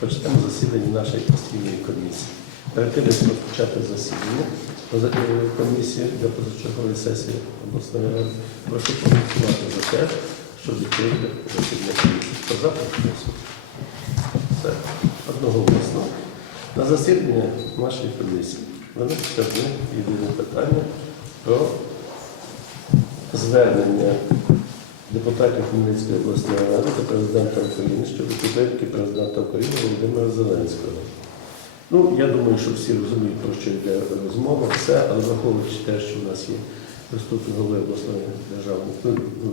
почнемо засідання нашої постійної комісії. Перед тим, як розпочати засідання комісії для позачергової сесії обласної ради, прошу проголосувати за те, щоб відкрити засідання комісії. Хто за. Все. Одноголосно. На засідання нашої комісії виноситься одне єдине питання про звернення депутатів Хмельницької обласної ради до президента України щодо підтримки президента України Володимира Зеленського. Ну, я думаю, що всі розуміють, про що йде розмова, все, але враховуючи те, що в нас є заступник голови обласної державної ну, ну,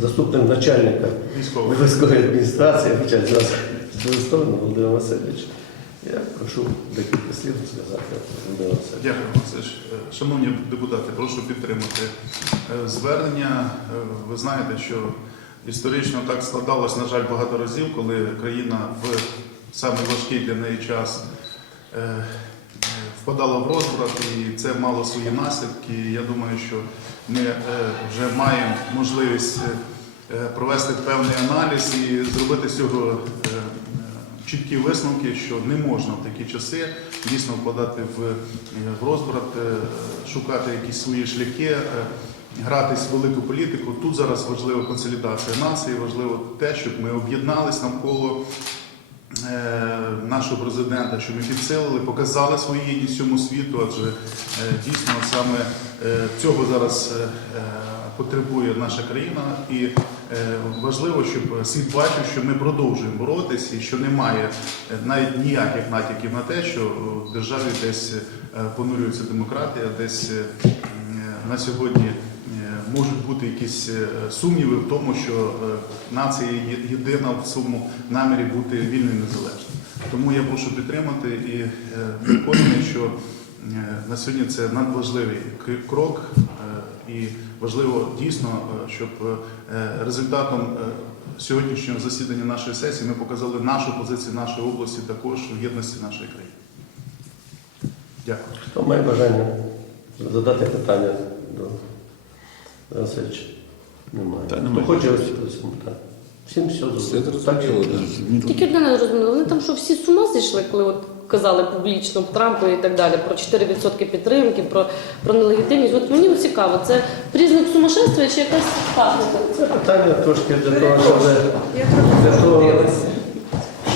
заступник начальника військової адміністрації, хоча зараз Зелестовна Володимир Васильович. Я прошу декілька слів сказати Дякую, Василь. Шановні депутати, прошу підтримати е, звернення. Е, Ви знаєте, що історично так складалось, на жаль, багато разів, коли країна в самий важкий для неї час е, впадала в розбрат, і це мало свої наслідки. Я думаю, що ми вже маємо можливість провести певний аналіз і зробити з цього чіткі висновки, що не можна в такі часи дійсно впадати в, е, розбрат, е, шукати якісь свої шляхи, е, гратись в велику політику. Тут зараз важлива консолідація нації, важливо те, щоб ми об'єднались навколо нашого президента, що ми підсилили, показали свою єдність всьому світу, адже дійсно саме цього зараз потребує наша країна. І е, важливо, щоб світ бачив, що ми продовжуємо боротись і що немає е, навіть ніяких натяків на те, що в державі десь е, понурюється демократія, десь на сьогодні. Можуть бути якісь сумніви в тому, що нація єдина в цьому намірі бути вільною і незалежною. Тому я прошу підтримати і переконаний, що на сьогодні це надважливий крок, і важливо дійсно, е, щоб е, результатом е, сьогоднішнього засідання нашої сесії ми показали нашу позицію нашої області також в єдності нашої країни. Дякую. Хто має бажання задати питання до Васильовича? Немає. Та Хто хоче розповісти? Так. Всім все зрозуміло. Тільки одне не зрозуміло. Вони там що всі з ума зійшли, коли от казали публічно Трампу і так далі про 4% підтримки, про, про нелегітимність. От мені цікаво, це признак сумасшествия чи якась техніка? Це питання трошки для того, щоб для того,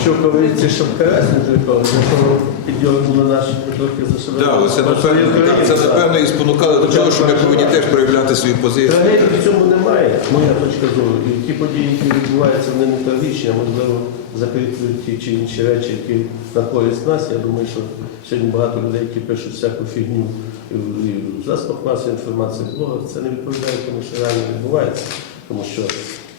що коли ці шапкарась, для того підйомнули наші трохи за себе. Да, це напевно, це напевно і спонукало до того, що ми повинні теж проявляти свої позиції. Трагедії в цьому немає, моя точка зору. І ті події, які відбуваються, вони не трагічні, а можливо запитують ті чи інші речі, які на користь нас. Я думаю, що сьогодні багато людей, які пишуть всяку фігню і в засобах масової інформації, в блогах, це не відповідає тому, що реально відбувається. Тому що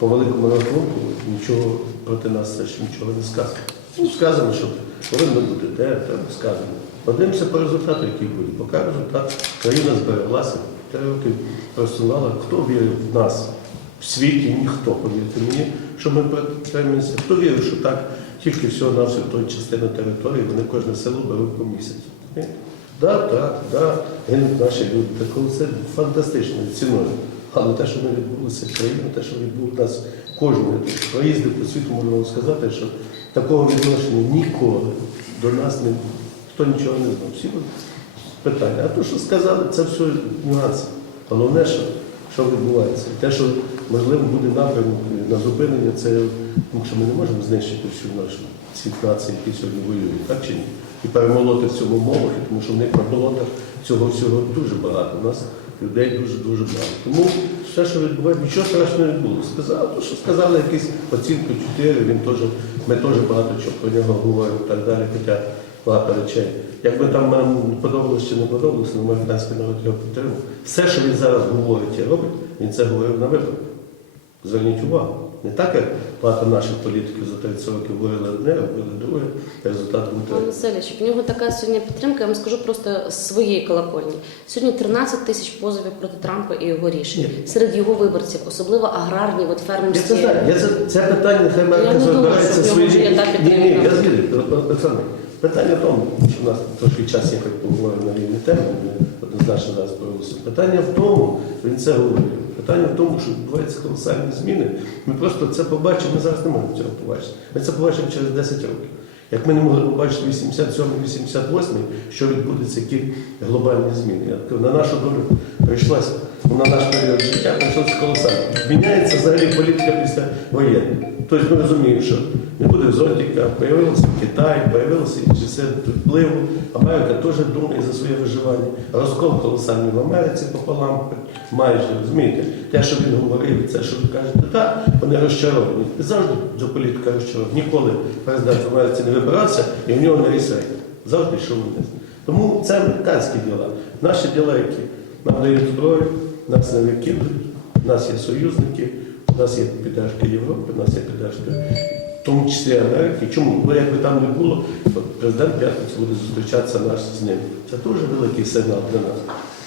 по великому рахунку нічого проти нас теж нічого не сказано. Ну, сказано, що повинно бути те, те сказано. Подивимося по результату, який буде. Поки результат країна збереглася, три роки просувала. Хто вірив в нас в світі? Ніхто, повірте мені, що ми протримаємося. Хто вірив, що так тільки всього на всю той частину території, вони кожне село беруть по місяцю. Да, так, да, гинуть наші люди. Так коли це фантастично ціною. Але те, що ми відбулося в країні, те, що відбулося нас кожен проїздив по світу, можна сказати, що такого відношення ніколи до нас не було. Хто нічого не знав. Всі питання. А то, що сказали, це все нюанси. Головне, що, що відбувається. Те, що можливо буде напрямок на зупинення, це тому що ми не можемо знищити всю нашу світ нації, які сьогодні воюють, так чи ні? І перемолоти в цьому молохи, тому що в них на болотах цього всього дуже багато. У нас людей дуже-дуже багато. Тому все, що відбувається, нічого страшного не відбулося. Сказали, то, що сказали якісь оцінку 4, він теж, ми теж багато чого про нього говоримо і так далі, хоча багато речей. Якби там нам подобалося чи не подобалося, але американський народ його підтримав. Все, що він зараз говорить і робить, він це говорив на виборах. Зверніть увагу. Не так, як багато наших політиків за 30 років говорили одне, робили друге, результат був Пане той. Васильович, в нього така сьогодні підтримка, я вам скажу просто з своєї колокольні. Сьогодні 13 тисяч позовів проти Трампа і його рішень. Серед його виборців, особливо аграрні, от Я фермерські. це знаю. Я це, це питання нехай Я Америка розбирається свої. Ні, ні, я згідний, Олександр. Питання в тому, що в нас трошки час, я хоч поговоримо на рівні теми, ми однозначно зараз. Питання в тому, він це говорив. Питання в тому, що відбуваються колосальні зміни. Ми просто це побачимо, ми зараз не можемо цього побачити. Ми це побачимо через 10 років. Як ми не могли побачити 87-88, що відбудеться, які глобальні зміни. На нашу долю прийшлася, на наш період життя прийшлося колосально. Міняється взагалі політика після воєнної. Тобто ми розуміємо, що не буде зонтика, появився Китай, появилися інші сили впливу. Америка теж думає за своє виживання. Розкол колосальний в Америці пополам майже розумієте. Те, що він говорив, це, що ви кажете, так, вони розчаровані. І завжди за політика розчаровані. Ніколи президент Америці не вибирався і в нього не ріс рейтинг. Завжди йшов вниз. Тому це американські діла. Наші діла, які нам дають зброю, нас не викидують, нас є союзники, у нас є підтримка Європи, у нас є підтримка, в тому числі Америки. Чому? Бо якби там не було, президент п'ятниці буде зустрічатися наш з ним. Це дуже великий сигнал для нас.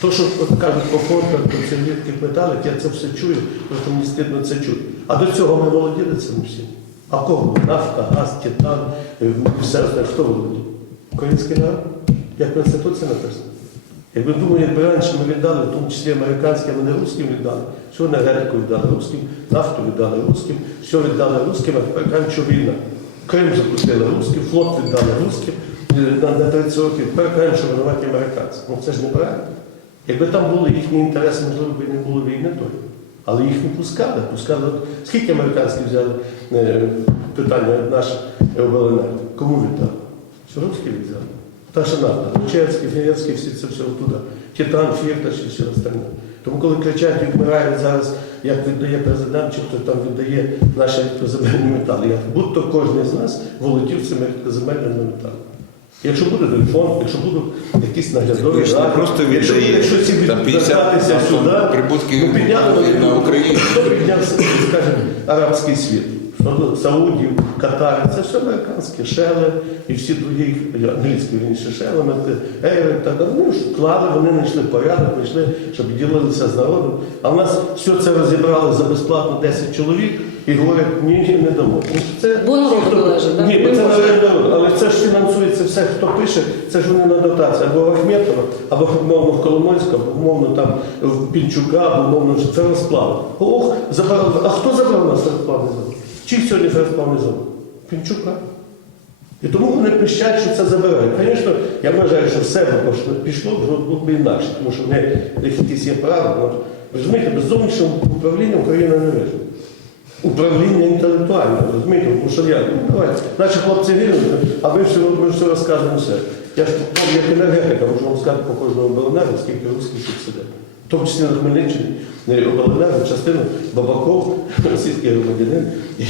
То, що от кажуть по фонтах, по цих рідких металах, я це все чую, просто мені стидно це чути. А до цього ми володіли цим всім. А кого? Нафта, газ, титан, е, все. Хто володів? Український народ? Як в Конституції Якби думаю, якби раніше ми віддали, в тому числі американським, а не русським віддали, всю енергетику віддали русським, нафту віддали русським, все віддали русським, а тепер кажуть, що війна. Крим запустили русським, флот віддали русським е, на, на 30 років, тепер кажуть, що винуваті американці. Ну це ж неправильно. Якби там були їхні інтереси, можливо, б не було війни тої. Але їх не пускали. пускали. Скільки американські взяли е, питання наших обленерго? Кому віддали? Що русські взяли? Та що надо. Лучевський, Фієцький, всі це все оттуда. Титан, Фірташ і все остальне. Тому коли кричать, відмирають зараз, як віддає президент, чи хто там віддає наші рідкоземельні метали. Будь-то кожен з нас володів цими рідкоземельними металами. Якщо буде фонд, якщо будуть якісь наглядові ж не просто якщо, віддає, якщо ці там 50 відвертатися сюди, прибутки ну, підняли на Україні. Хто підняв, скажімо, арабський світ? Що Саудів, Катар, це все американські шели і всі другі, англійські вірніше шелементи, ейри, так далі. Вони ж вклали, вони знайшли порядок, знайшли, щоб ділилися з народом. А в нас все це розібрали за безплатно 10 чоловік і говорять, ні, ні, не дамо. Ну, Це, Бо належить, так? Ні, це належить. Але це ж фінансується все, хто пише, це ж вони на дотації. Або в Ахметова, або умовно в Коломойська, або умовно там в Пінчука, або умовно в феросплав. Ох, забрали. А хто забрав нас завод? Чий сьогодні феросплавний завод? Пінчука. І тому вони пищать, що це забирають. Звісно, я вважаю, що все б пішло, пішло було б інакше, тому що в неї якісь є права. Ну, розумієте, без зовнішнього управління Україна не виживе. Управління інтелектуальне, розумієте, тому що я, ну давайте, наші хлопці вірять, а ми все, ми все розказуємо все. Я ж ну, як енергетика, можу вам сказати по кожному обленерго, скільки русських тут сидить. В тому числі на Хмельниччині, не обленерго, частину Бабаков, російський громадянин і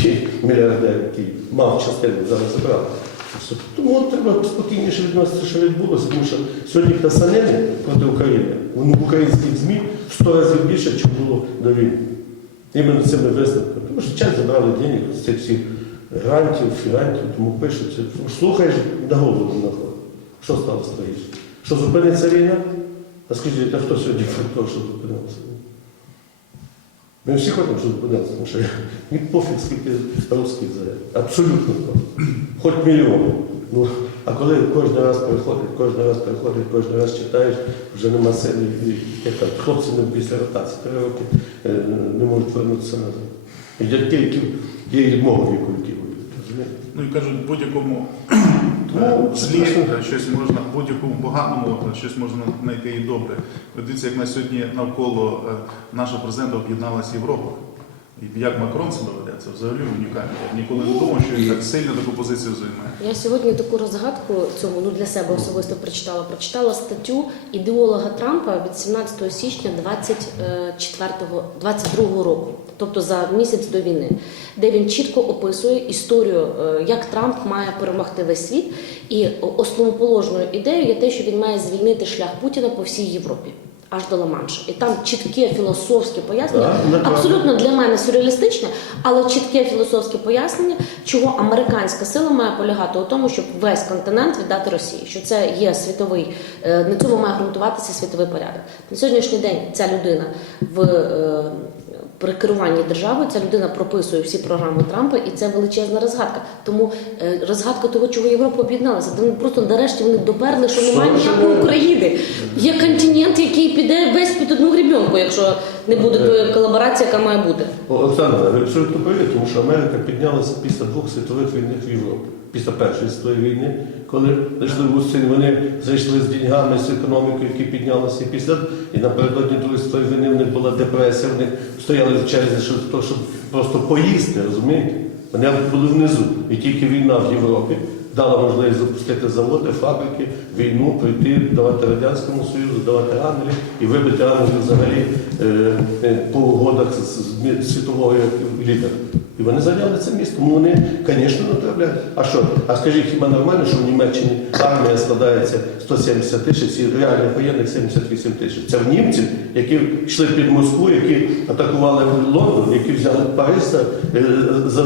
мільярдер, який мав частину, зараз забрав. Тому треба спокійніше відноситися, що відбулося, тому що сьогодні писанини проти України, в українських ЗМІ в 100 разів більше, ніж було до війни. Іменно цими висновками. Тому що час забрали денег з цих всіх грантів, фігантів, тому пишуть. Слухаєш, на голову не находить. Що стало стоїш? Що зупиниться війна? А скажіть, а хто сьогодні про те, що зупинилася? Ми всі хочемо, щоб зупинилася, тому що мені пофіг, скільки русських заряд. Абсолютно. пофіг. Хоч мільйон. Ну, а коли кожен раз приходить, кожен раз приходить, кожен раз читаєш, вже нема сили. Хлопці не після ротації, три роки е, не можуть повернутися назад. І дядьки, які є і мого віку. Ну і кажуть, будь-якому Тому, е, злі е, щось можна, в будь-якому поганому е, щось можна знайти і добре. Ви Дивіться, як на сьогодні навколо нашого президента об'єдналася Європа. І як Макрон себе веде, це взагалі унікально. Я ніколи не думав, що він так сильно таку позицію займає. Я сьогодні таку розгадку цьому ну для себе особисто прочитала. Прочитала статтю ідеолога Трампа від 17 січня 24 22 року, тобто за місяць до війни, де він чітко описує історію, е, як Трамп має перемогти весь світ. І основоположною ідеєю є те, що він має звільнити шлях Путіна по всій Європі. Аж до Ла-Манша. І там чітке філософське пояснення, неправда. абсолютно для мене сюрреалістичне, але чітке філософське пояснення, чого американська сила має полягати у тому, щоб весь континент віддати Росії, що це є світовий, е, на цьому має ґрунтуватися світовий порядок. На сьогоднішній день ця людина в е, при керуванні державою ця людина прописує всі програми Трампа, і це величезна розгадка. Тому е, розгадка того, чого Європа об'єдналася, вони просто нарешті вони доперли, що немає ніякої? України. Є континент, який піде весь під одну грібенку, якщо не буде тої колаборації, яка має бути. Олександр, ви абсолютно праві, тому що Америка піднялася після двох світових війн в Європі. Після Першої світової війни, коли зайшли в Устин, вони зайшли з деньгами, з економікою, які піднялися після. І напередодні Другої світової війни в них була депресія, в них стояли в черзі, щоб, то, щоб просто поїсти, розумієте? Вони були внизу. І тільки війна в Європі дала можливість запустити заводи, фабрики, війну, прийти, давати Радянському Союзу, давати Англії і вибити Англію взагалі е, е, по угодах з, світового лідера. І вони зайняли це місто. Тому вони, звісно, направляють. А що? А скажіть, хіба нормально, що в Німеччині армія складається 170 тисяч і реальних воєнних 78 тисяч? Це в німців, які йшли під Москву, які атакували Лондон, які взяли Париж за, е, за, е,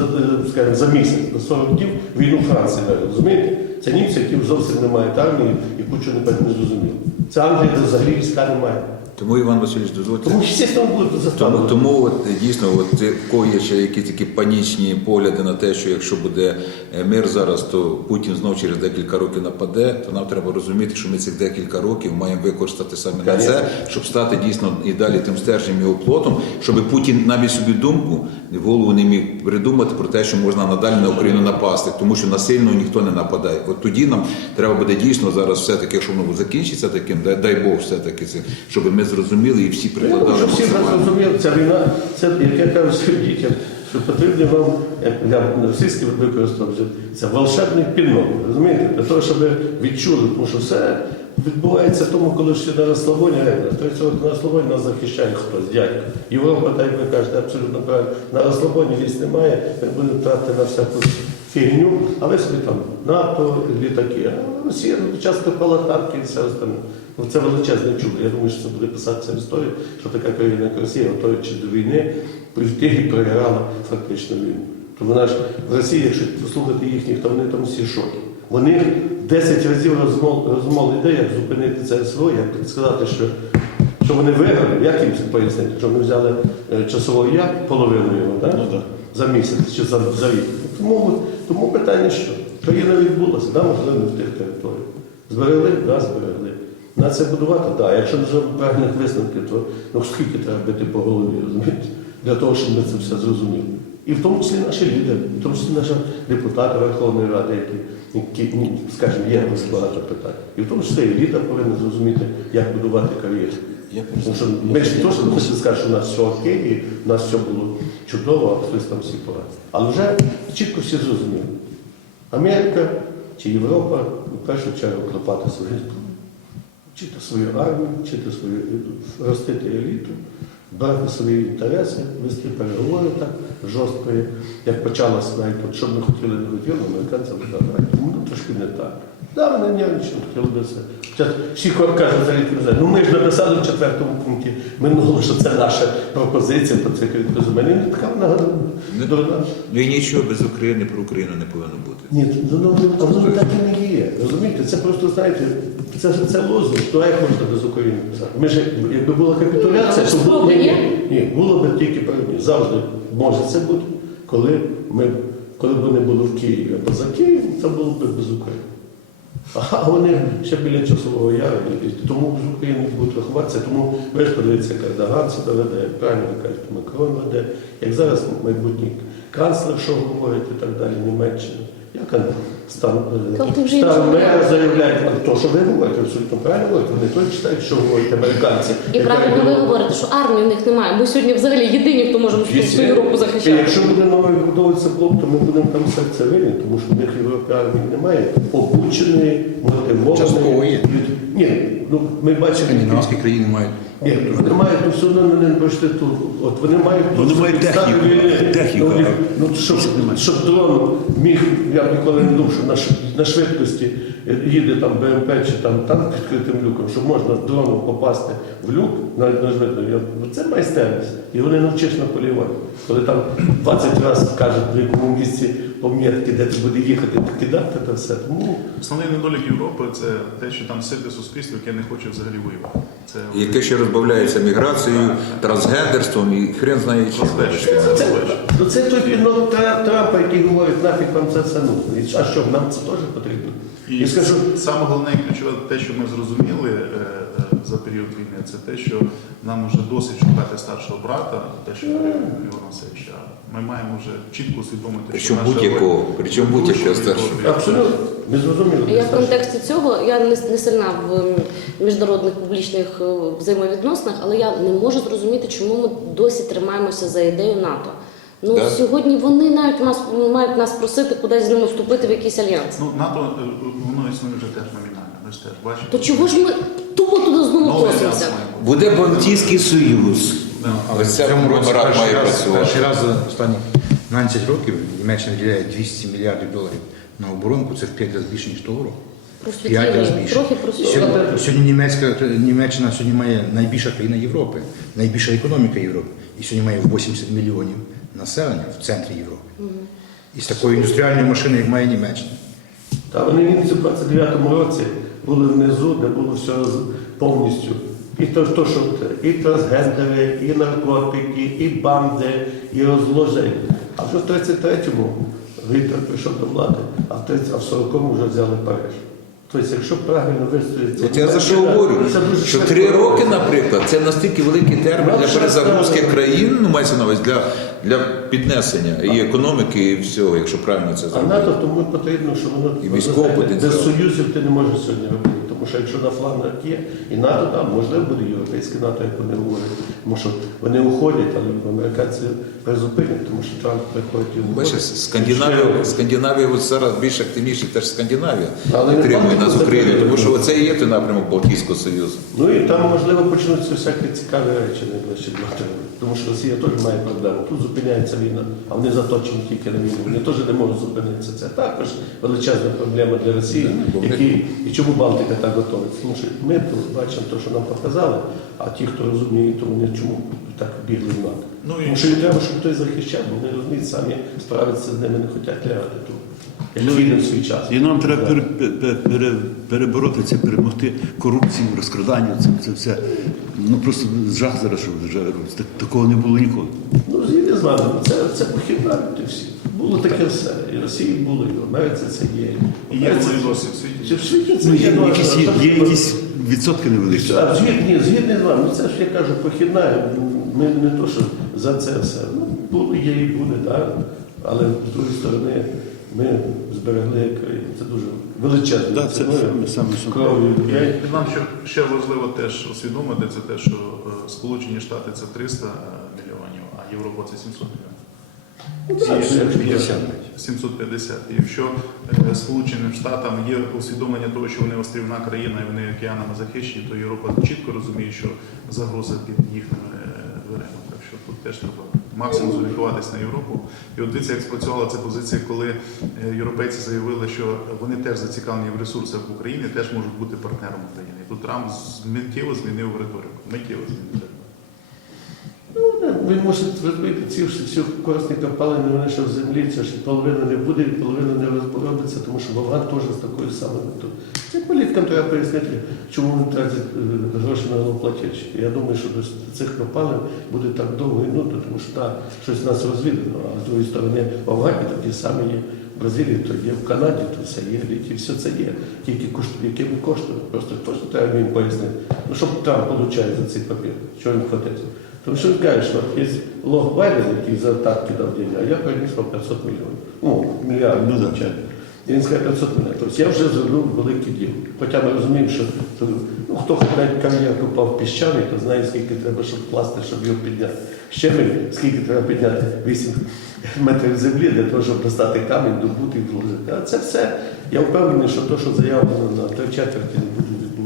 скажімо, за місяць, на 40 днів війну Франції. Розумієте? Це німці, які зовсім не мають армії і кучу не зрозуміли. Це Англія, взагалі війська немає. Тому Іван Васильович дозвольте. Тому, звісно, будуть Тому, заставити. тому от, дійсно, от, е, в кого є ще якісь такі панічні погляди на те, що якщо буде е, мир зараз, то Путін знов через декілька років нападе, то нам треба розуміти, що ми цих декілька років маємо використати саме на це, щоб стати дійсно і далі тим стержнем його плотом, щоб Путін навіть собі думку в голову не міг придумати про те, що можна надалі на Україну напасти, тому що насильно ніхто не нападає. От тоді нам треба буде дійсно зараз все-таки, якщо воно закінчиться таким, дай, Бог, все-таки це, щоб ми зрозуміли і всі прикладали думаю, що всі зрозуміли, ця війна, це, як я кажу своїм дітям, що потрібно вам, як я російський використовував, це волшебний пінок, розумієте? Для того, щоб ви відчули, тому що все відбувається тому, коли всі на розслабоні, реально, 30 на розслабоні нас захищає хтось, дядько. Європа, так як ви кажете, абсолютно правильно, на розслабоні військ немає, ми будемо тратити на всяку фігню, а ви собі там НАТО, літаки, а Росія часто пала танки і все остальне. Ну, це величезне чудо. Я думаю, що це буде писатися в історії, що така країна, як Росія, готуючи до війни, прийти і програла фактично війну. То вона ж в Росії, якщо послухати їхніх, то вони там всі шокі. Вони 10 разів розмов, розмов як зупинити це СВО, як сказати, що, що вони виграли, як їм пояснити, що вони взяли е, часовий яр, половину його, так? за місяць чи за, за рік. Тому, тому питання, що країна відбулася, да, можливо, в тих територіях. Зберегли, да, зберегли. На це будувати. Да. Якщо не зробити правильних висновків, то ну, скільки треба бити по голові, розумієте, для того, щоб ми це все зрозуміли. І в тому числі наші лідери, в тому числі наші депутати Верховної Ради, які, які ну, скажімо, є дуже багато питань. І в тому числі і лідер повинен зрозуміти, як будувати кар'єру. Тому що ми ж не то, що ми скажемо, що у нас все окей, і у нас все було чудово, а хтось там всі погані. Але вже чітко всі зрозуміли. Америка чи Європа в першу чергу клепати свої вчити свою армію, вчити свою ростити еліту, брати свої інтереси, вести переговори так жорстко, як почалося навіть, от, що ми хотіли не хотіли, американцям сказали, ну, трошки не так. Да, вони нервничали, хотіли би все. Зараз всі кажуть за літвіза. Ну ми ж написали в четвертому пункті минулого, що це наша пропозиція про це розуміння. Не така вона дурна. Ну і нічого без України про Україну не повинно бути. Ні, ну, ну, воно так і не є. Розумієте, це просто знаєте, це, це лозунг, то як можна без України писати? Ми ж, якби була капітуляція, то було, ні, ні, ні, було б тільки завжди може це бути, коли ми коли б вони були в Києві або за Києвом, це було б без України. А вони ще біля часового яру, і тому з України будуть рахуватися. Тому ви ж подивіться, як Ердоган себе веде, правильно ви кажете, Макрон веде, як зараз майбутній канцлер, що говорить і так далі, Німеччина. Як він стан, Там ти вже стан нічого не мер заявляє, то, що ви говорите, абсолютно правильно говорите, вони то читають, що говорять американці. І правильно ви говорите, що армії у них немає. Ми сьогодні взагалі єдині, хто Звісно. свою Європу захищати. якщо буде новий будовуватися блок, то ми будемо там серце винні, тому що в них в Європі армії немає. Обученої, мотивованої. Частково. Ні, ну ми бачимо. Скандинавські країни мають. Ні, вони мають ну, все одно не бачите тут. От вони мають тут Вони мають техніку, техніку, Ну, ну, щоб, щоб дрон міг, я б ніколи не думав, на, на швидкості їде там БМП чи там танк відкритим люком, щоб можна дрону попасти в люк навіть не видно. Це майстерність. І вони навчиш на полюванні. Коли там 20 разів кажуть, в якому місці помітки, де ти буде їхати, покидати та все. Тому Основний недолік Європи це те, що там сильне суспільство, яке не хоче взагалі воювати. Це Яке ще розбавляється міграцією, трансгендерством і хрен знає чим. це, ну, це той пінок Трампа, який говорить, нафіг вам це все нужно. І- А що, нам це теж потрібно? І, скажу, саме головне і ключове те, що ми зрозуміли е, е, за період війни, це те, що нам вже досить шукати старшого брата, те, що говорив Іван Васильович, а ми маємо вже чітко усвідомити, що Причому будь-якого, причому будь-якого старшого. абсолютно. Я в контексті цього я не, не сильна в міжнародних публічних е, взаємовідносинах, але я не можу зрозуміти, чому ми досі тримаємося за ідею НАТО. Ну Так. сьогодні вони навіть нас мають нас просити кудись з ними вступити в якийсь альянс. Ну, НАТО е, воно існує вже теж номінально. Ви ж теж бачите. То чого ж ми тупо туди знову просимося? Буде Балтійський Союз. Да. Але в це цьому році перший має раз, працювати. перший раз за останні 12 років Німеччина виділяє 200 мільярдів доларів на оборонку, це в 5 разів більше, ніж того року. П'ять разів Просвітлення, більше. Сьогодні, сьогодні Німецька, Німеччина сьогодні має найбільша країна Європи, найбільша економіка Європи. І сьогодні має 80 мільйонів населення в центрі Європи. І з такою індустріальною машиною, як має Німеччина. Та вони в 29-му році були внизу, де було все повністю. І то, то що і трансгендери, і наркотики, і банди, і розложення. А вже в 33-му Гітлер прийшов до влади, а в 30, а в 40-му вже взяли Париж. Тобто, якщо правильно вистоїти... От я за що говорю, що три роки, наприклад, це настільки великий термін для перезагрузки країн, ну мається на увазі для, для піднесення і економіки, і всього, якщо правильно це А. НАТО тому потрібно, що воно І військовий потенціал. без союзів ти не можеш сьогодні робити. Тому що якщо на флангах є, і НАТО там, можливо, буде європейське НАТО, як вони говорять. Тому що вони уходять, але американці призупинять, тому що Трамп приходить і Бачиш. Скандинавія, Скандинавія от зараз більш активніше, теж Скандинавія Але підтримує нас це України, тому що оце і є той напрямок Балтійського Союзу. Ну і там, можливо, почнуться всякі цікаві речі найближчі два тижні. Тому що Росія теж має проблему. Тут зупиняється війна, а вони заточені тільки на війну. Вони теж не можуть зупинитися. Це також величезна проблема для Росії, бо які, і чому Балтика так готується. Тому що ми бачимо те, що нам показали, а ті, хто розуміє, то вони чому так бігли в НАТО. Ну, і- Тому що їм треба, щоб хтось захищав, бо вони розуміють, самі справитися з ними не хочуть лягати тут. Війни в свій час. І нам треба пере, пере, пере, перебороти це, перемогти корупцію, розкрадання, це, це все. Ну просто жах зараз, що в державі робиться. Так, такого не було ніколи. Ну, згідно з вами, це, це похідна від всі. Було таке все. І в Росії було, і в Америці це є. І є це- досі в світі. Чи в світі це Ну, є? є, ну, якісь, є, є якісь відсотки невеличкі. А, згідні, згідні з вами, ну це ж я кажу, похідна. Ми не то, що за це все. Ну, було, є і буде, так. Але з другої сторони, ми зберегли країну. Це дуже величезно. Так, це саме- саме нам ще, ще важливо теж усвідомити, це те, що е, Сполучені Штати це 300 мільйонів, а Європа це 700 мільйонів. Ну, І- це- 50. 750. І якщо е, Сполученим Штатам є усвідомлення того, що вони острівна країна і вони океанами захищені, то Європа чітко розуміє, що загроза під їхніми е. Так що тут теж треба максимум зорієнтуватися на Європу. І от дивіться, як спрацювала ця позиція, коли е, європейці заявили, що вони теж зацікавлені в ресурсах в Україні, теж можуть бути партнером України. І тут Трамп миттєво змінив риторику. Миттєво змінив риторику. Ви можете розуміти, ці всі корисні копалини, вони ще в землі, це ж половина не буде, і половина не розробиться, тому що Болгар теж з такою самою метою. Це політикам треба пояснити, чому вони тратять е, гроші на налогоплательщиків. Я думаю, що до цих копалин буде так довго і тому що так, щось нас розвідано, а з другої сторони в такі самі є. В Бразилії то є, в Канаді то все є, і все це є. Тільки кошт, якими коштує. Просто точно треба їм пояснити. Ну, що Трамп отримує за цей папір, що він хватить. Тому що каже, що є лох Байден, який за так кидав деньги, а я приніс 500 мільйонів. Ну, мільярд, Ну, звичайно. І він сказав 500 мільйонів. Тобто я вже зробив великий діл. Хоча ми розуміємо, що то, ну, хто навіть кар'єр купав піщаний, то знає, скільки треба, щоб вкласти, щоб його підняти. Щебель, скільки треба підняти 8 метрів землі для того, щоб достати камінь, добути і вложити. А це все, я впевнений, що те, що заявлено на три четверті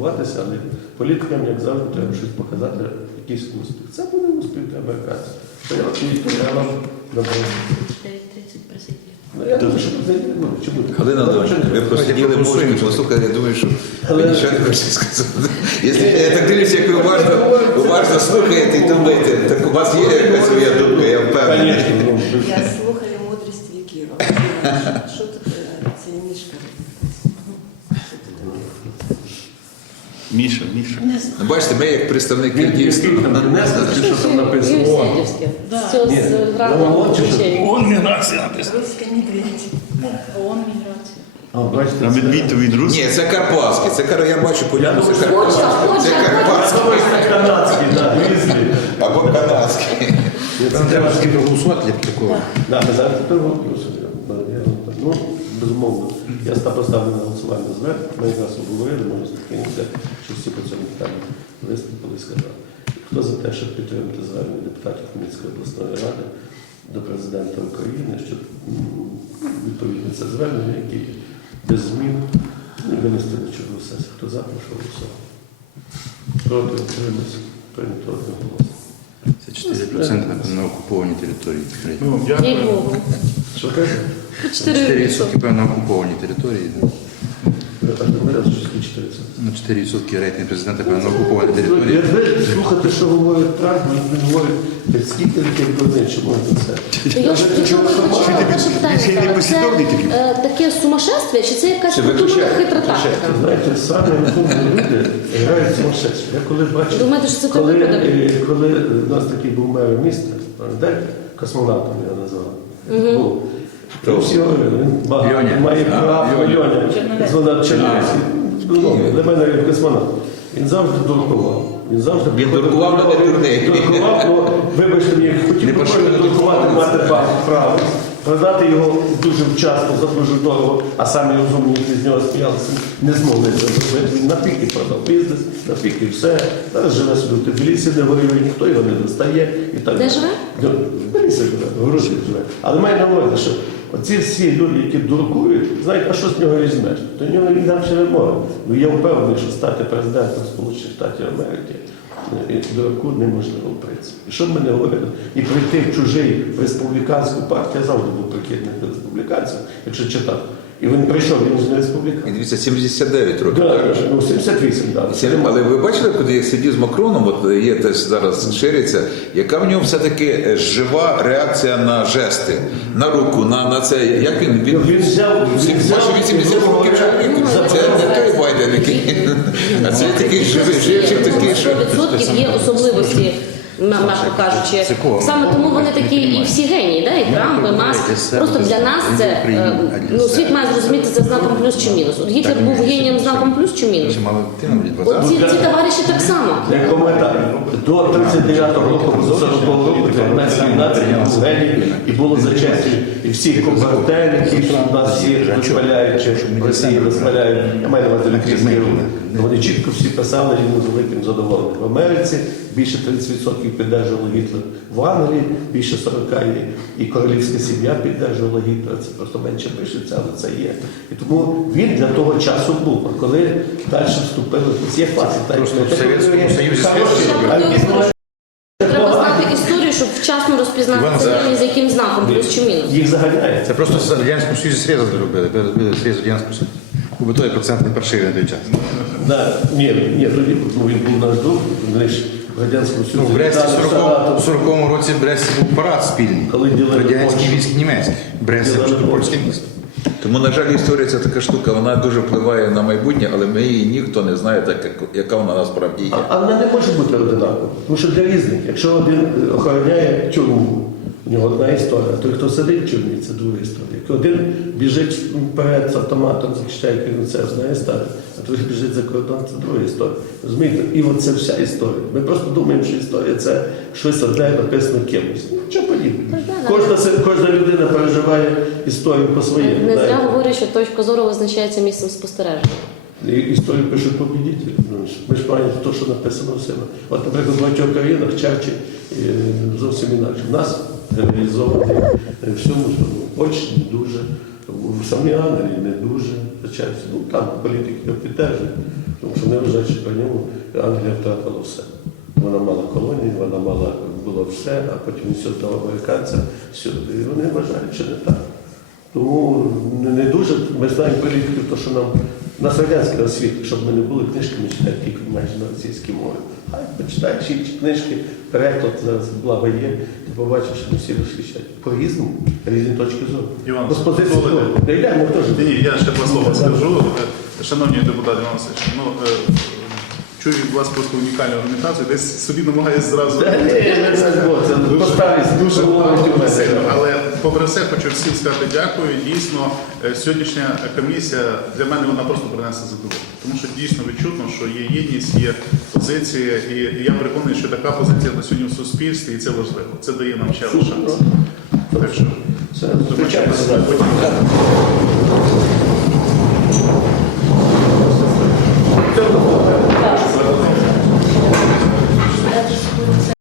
не відбуватися, але політикам, як завжди, треба щось показати, якийсь успіх. Це буде успіх для американців. Це я відповідь, я вам добре. 9.30 президія. Ну, я думаю, що не буде. Галина ви просиділи мовчки, послухайте, я думаю, що ви нічого не хочете сказати. Якщо я так дивлюся, як ви уважно, уважно слухаєте і думаєте, так у вас є якась своя думка, я впевнений. Конечно, ну, Я слухаю мудрість віків. Що таке це мішка? Міша, Міша. Не знаю. Ну, Бачите, ми як представники дійсно. Принесли, чи що там написано? Все Ні, з грантом чи що? обучення. Он міграція написано. Руська медведь. ООН міграція. А, бачите, А медвідь то він русський. Ні, це Карпатський. Це Кар- я бачу по ньому. Це Карпатський. Це Карпатський. це канадський, да, різний. Або канадський. Нам треба всі проголосувати для такого. Да, ми зараз тепер голосуємо. Ну, безумовно, я поставлю на голосування зверху. Ми якраз обговорили, може закинемося, що всі по цьому питанню виступили і сказали. Хто за те, щоб підтримати звернення депутатів Хмельницької обласної ради до президента України, щоб м, відповідно це звернення, яке без змін, ну, винести на чергову сесію. Хто за, прошу голосувати. Проти утримався, прийнято одноголосно. Це 4% на- на окупованій території. Вам дякуємо. Їй-богу. Що каже? 4%. 4% на окупованій території. да. Ми раз щось 400. Ну, 4% рейтинг президента певно окупованій території. Ви слухати, що говорить Трамп, він говорить, скільки таких дурниць, що можна це? Я ж почула питання. Він не Це е, таке сумасшествие, чи це якась Чи хитра тактика? Знаєте, саме розумні люди грають сумасшедші. Я коли бачив, Думаєте, що це коли, е, коли у нас такий був мер міста, пам'ятаєте, космонавтом я назвав. Був. То всі він багато Льоня. має А, прав, Льоня. Льоня, звона Чернівський. Ну, для мене він космонавт. Він завжди дуркував. Він завжди Він дуркував, але не дурний. Дуркував, ну, вибачте мені, хотів би дуркувати, мати право. Продати його дуже вчасно, за дуже дорого, а самі розумні, які з нього сміялися, не змогли це зробити. Він на піки продав бізнес, на піки все. Зараз живе собі в Тбілісі, не воює, ніхто його не достає. І так Де далі. живе? В Тбілісі живе, в Грузії живе. Але маю на увазі, що оці всі люди, які дуркують, знають, а що з нього візьмеш? До нього інакше не може. Ну я впевнений, що стати президентом Сполучених Штатів Америки і дураку неможливо в принципі. І Що б ми не говорили? І прийти в чужий республіканську партію, я завжди був прикидний республіканців, якщо читав. І він прийшов, він ж не І дивіться, 79 років. Да, ну, 78, так. Це- Але ви бачили, коли я сидів з Макроном, от є десь зараз шириться, яка в нього все-таки е, жива реакція на жести, на руку, на, на це. Як він? Він, Він взяв- він взяв- майже 80 років чоловік. Це не той Байден, який. А це такий живий, живчик такий, що. 100% є особливості, м'яко кажучи. Саме тому вони такі і всі генії, да? і Трамп, і Маск. Просто для нас це е, ну, світ має зрозуміти це знаком плюс чи мінус. От Гітлер був генієм знаком плюс чи мінус. От ці, ці товариші так само. Як коментар, до 39-го року, до 40-го року, 19-17 був геній, і було за честь. І всі конвертери, які у нас всі визволяють, чи в Росії визволяють, я маю на увазі Лікарський. Вони чітко всі писали йому з великим задоволенням. В Америці більше 30% піддержувало Гітлер. В Англії більше 40% і, і королівська сім'я піддержувала Гітлера. Це просто менше пишеться, але це є. І тому він для того часу був. А коли далі вступили, то є фази. Просто в Совєтському Союзі хороші, теж а якісь бувають Треба знати історію, щоб розпізнати це з яким знаком, плюс чи мінус. Їх заганяє. Це просто в Радянському Союзі срізали зробили. Зробили Сріз Радянського Союзу. Бо той процент не паршивий на той час. Да, ні, ні, тоді ну, він був наш друг, вони ж в Радянському Ну, Союзі. в Бресті в 40 Саратов. в 40-му році в Бресті був парад спільний. Коли ділили Радянський Польщу. військ німецький. Бресті Ділили це польське місто. Тому, на жаль, історія це така штука, вона дуже впливає на майбутнє, але ми її ніхто не знає, так як- яка вона насправді є. А, а вона не може бути одинакова. Тому що для різних, якщо один охороняє тюрму, нього одна історія, той, хто сидить в тюрмі, це друга історія. Як один біжить вперед з автоматом, захищає керівник, це одна історія, а той біжить за кордон, це друга історія. Розумієте? І от це вся історія. Ми просто думаємо, що історія це щось одне написано кимось. Нічого подібного. Кожна, кожна людина переживає історію по-своєму. Не зря знаєте. що точка зору визначається місцем спостереження. Історію пишуть побідітелі. Ми ж маємо те, що написано в себе. От, наприклад, в багатьох країнах Черчилль е, зовсім інакше. У нас реалізований е, всьому, що в Польщі не дуже, в самій Англії не дуже. Ну, там політики його підтримують, тому що вони вважають, що при ньому Англія втратила все. Вона мала колонії, вона мала було все, а потім здав американцям сюди. І вони вважають, що не так. Тому не, не дуже, ми знаємо політиків, то, що нам У нас радянський освіт, щоб ми не були книжками читати тільки майже на російській мові. Хай почитаєш інші книжки, переклад зараз благо є, ти побачиш, що не всі розхищають. По-різному, різні точки зору. Іван. Та йдемо теж. Ні, ні, я ще два слова скажу. Е, Шановні депутати Іван Васильович, ну, е, Чую від вас просто унікальну аргументацію, десь собі намагаюся зразу. Та ні, не дуже дуже сильно. Але попри все, хочу всім сказати дякую. Дійсно, е, сьогоднішня комісія для мене вона просто принесе задоволення. Тому що дійсно відчутно, що є єдність, є позиція, і я переконаний, що така позиція на сьогодні в суспільстві, і це важливо. Це дає нам ще шанс. Так що зустрічаємося.